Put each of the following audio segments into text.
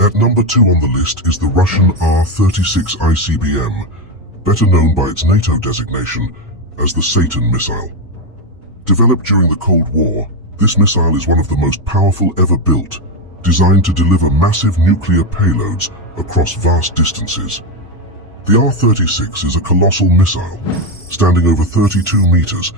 At number 2 on the list is the Russian R-36 ICBM, better known by its NATO designation as the Satan missile. Developed during the Cold War, this missile is one of the most powerful ever built, designed to deliver massive nuclear payloads across vast distances. The R-36 is a colossal missile, standing over 32 meters,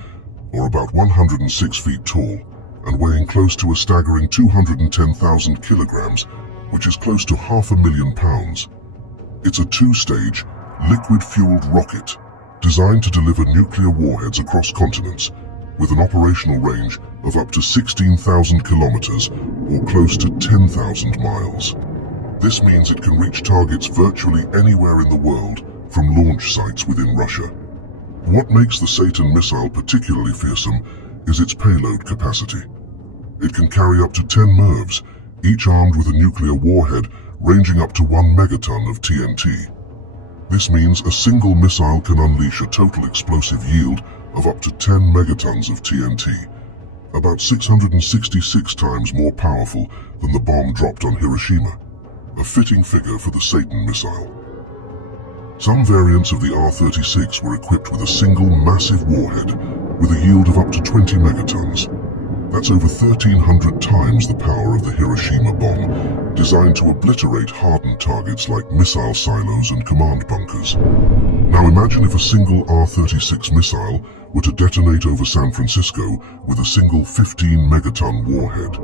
or about 106 feet tall, and weighing close to a staggering 210,000 kilograms, which is close to 500,000 pounds. It's a two-stage, liquid-fueled rocket designed to deliver nuclear warheads across continents, with an operational range of up to 16,000 kilometers or close to 10,000 miles. This means it can reach targets virtually anywhere in the world from launch sites within Russia. What makes the Satan missile particularly fearsome is its payload capacity. It can carry up to 10 MIRVs, each armed with a nuclear warhead ranging up to 1 megaton of TNT. This means a single missile can unleash a total explosive yield of up to 10 megatons of TNT, about 666 times more powerful than the bomb dropped on Hiroshima, a fitting figure for the Satan missile. Some variants of the R-36 were equipped with a single massive warhead with a yield of up to 20 megatons. That's over 1,300 times the power of the Hiroshima bomb, designed to obliterate hardened targets like missile silos and command bunkers. Now imagine if a single R-36 missile were to detonate over San Francisco with a single 15 megaton warhead.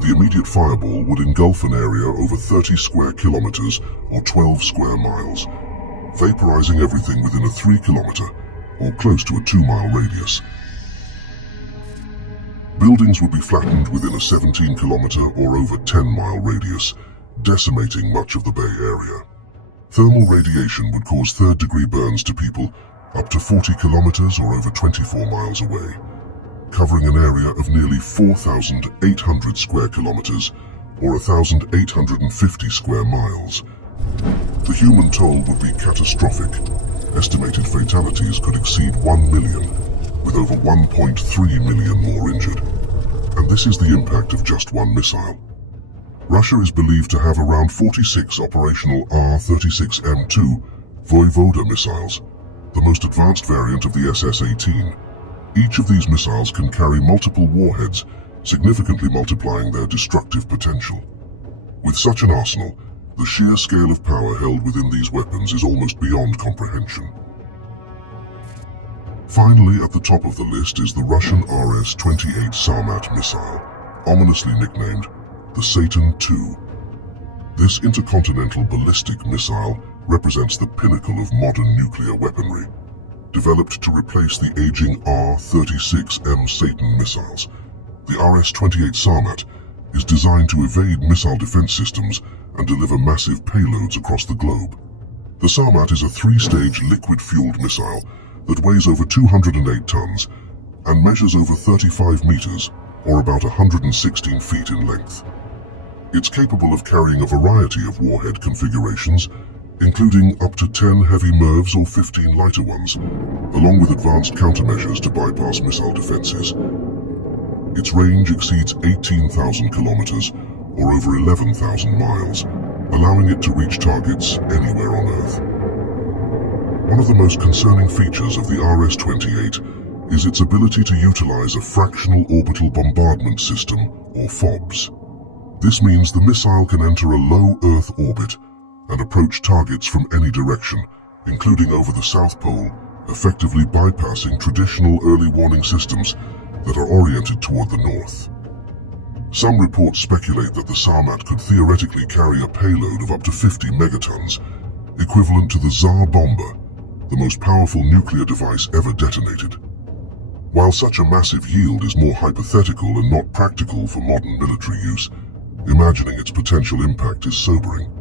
The immediate fireball would engulf an area over 30 square kilometers or 12 square miles, vaporizing everything within a 3-kilometer or close to a 2-mile radius. Buildings would be flattened within a 17-kilometer or over 10-mile radius, decimating much of the Bay Area. Thermal radiation would cause third-degree burns to people up to 40 kilometers or over 24 miles away, covering an area of nearly 4,800 square kilometers or 1,850 square miles. The human toll would be catastrophic. Estimated fatalities could exceed 1 million, with over 1.3 million more injured. And this is the impact of just one missile. Russia is believed to have around 46 operational R-36M2 Voyvoda missiles, the most advanced variant of the SS-18. Each of these missiles can carry multiple warheads, significantly multiplying their destructive potential. With such an arsenal, the sheer scale of power held within these weapons is almost beyond comprehension. Finally, at the top of the list is the Russian RS-28 Sarmat missile, ominously nicknamed the Satan II. This intercontinental ballistic missile represents the pinnacle of modern nuclear weaponry. Developed to replace the aging R-36M Satan missiles, the RS-28 Sarmat is designed to evade missile defense systems and deliver massive payloads across the globe. The Sarmat is a 3-stage liquid-fueled missile that weighs over 208 tons and measures over 35 meters, or about 116 feet in length. It's capable of carrying a variety of warhead configurations, including up to 10 heavy MIRVs or 15 lighter ones, along with advanced countermeasures to bypass missile defenses. Its range exceeds 18,000 kilometers, or over 11,000 miles, allowing it to reach targets anywhere on Earth. One of the most concerning features of the RS-28 is its ability to utilize a fractional orbital bombardment system, or FOBS. This means the missile can enter a low Earth orbit and approach targets from any direction, including over the South Pole, effectively bypassing traditional early warning systems that are oriented toward the north. Some reports speculate that the Sarmat could theoretically carry a payload of up to 50 megatons, equivalent to the Tsar Bomba, the most powerful nuclear device ever detonated. While such a massive yield is more hypothetical and not practical for modern military use, imagining its potential impact is sobering.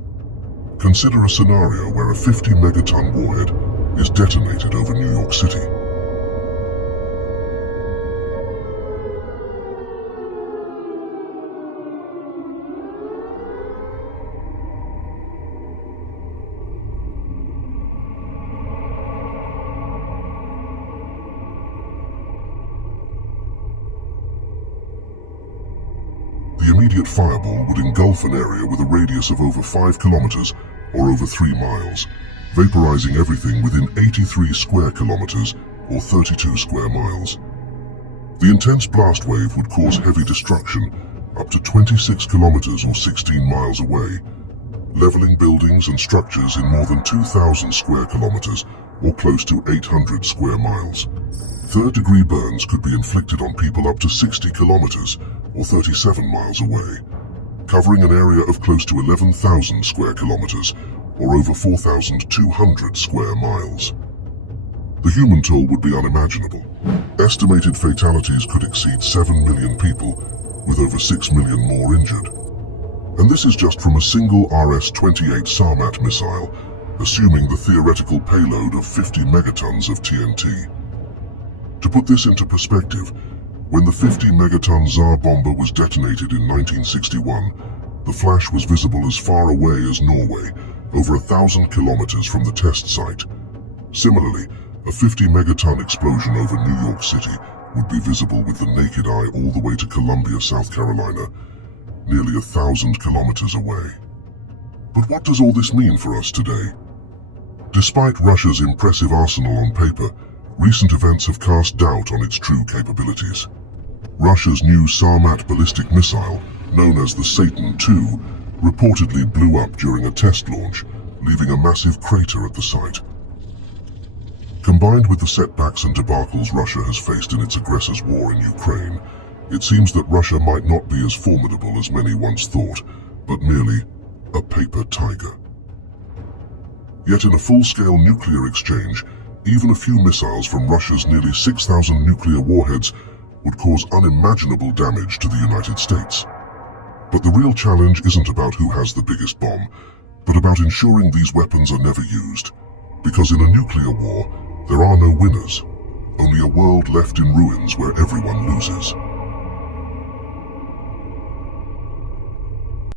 Consider a scenario where a 50 megaton warhead is detonated over New York City. The immediate fireball would engulf an area with a radius of over 5 kilometers or over 3 miles, vaporizing everything within 83 square kilometers or 32 square miles. The intense blast wave would cause heavy destruction up to 26 kilometers or 16 miles away, leveling buildings and structures in more than 2,000 square kilometers or close to 800 square miles. Third-degree burns could be inflicted on people up to 60 kilometers or 37 miles away, covering an area of close to 11,000 square kilometers or over 4,200 square miles. The human toll would be unimaginable. Estimated fatalities could exceed 7 million people, with over 6 million more injured. And this is just from a single RS-28 Sarmat missile, assuming the theoretical payload of 50 megatons of TNT. To put this into perspective, when the 50 megaton Tsar bomber was detonated in 1961, the flash was visible as far away as Norway, over 1,000 kilometers from the test site. Similarly, a 50 megaton explosion over New York City would be visible with the naked eye all the way to Columbia, South Carolina, nearly 1,000 kilometers away. But what does all this mean for us today? Despite Russia's impressive arsenal on paper, recent events have cast doubt on its true capabilities. Russia's new Sarmat ballistic missile, known as the Satan II, reportedly blew up during a test launch, leaving a massive crater at the site. Combined with the setbacks and debacles Russia has faced in its aggressors' war in Ukraine, it seems that Russia might not be as formidable as many once thought, but merely a paper tiger. Yet in a full-scale nuclear exchange, even a few missiles from Russia's nearly 6,000 nuclear warheads would cause unimaginable damage to the United States. But the real challenge isn't about who has the biggest bomb, but about ensuring these weapons are never used. Because in a nuclear war, there are no winners, only a world left in ruins where everyone loses.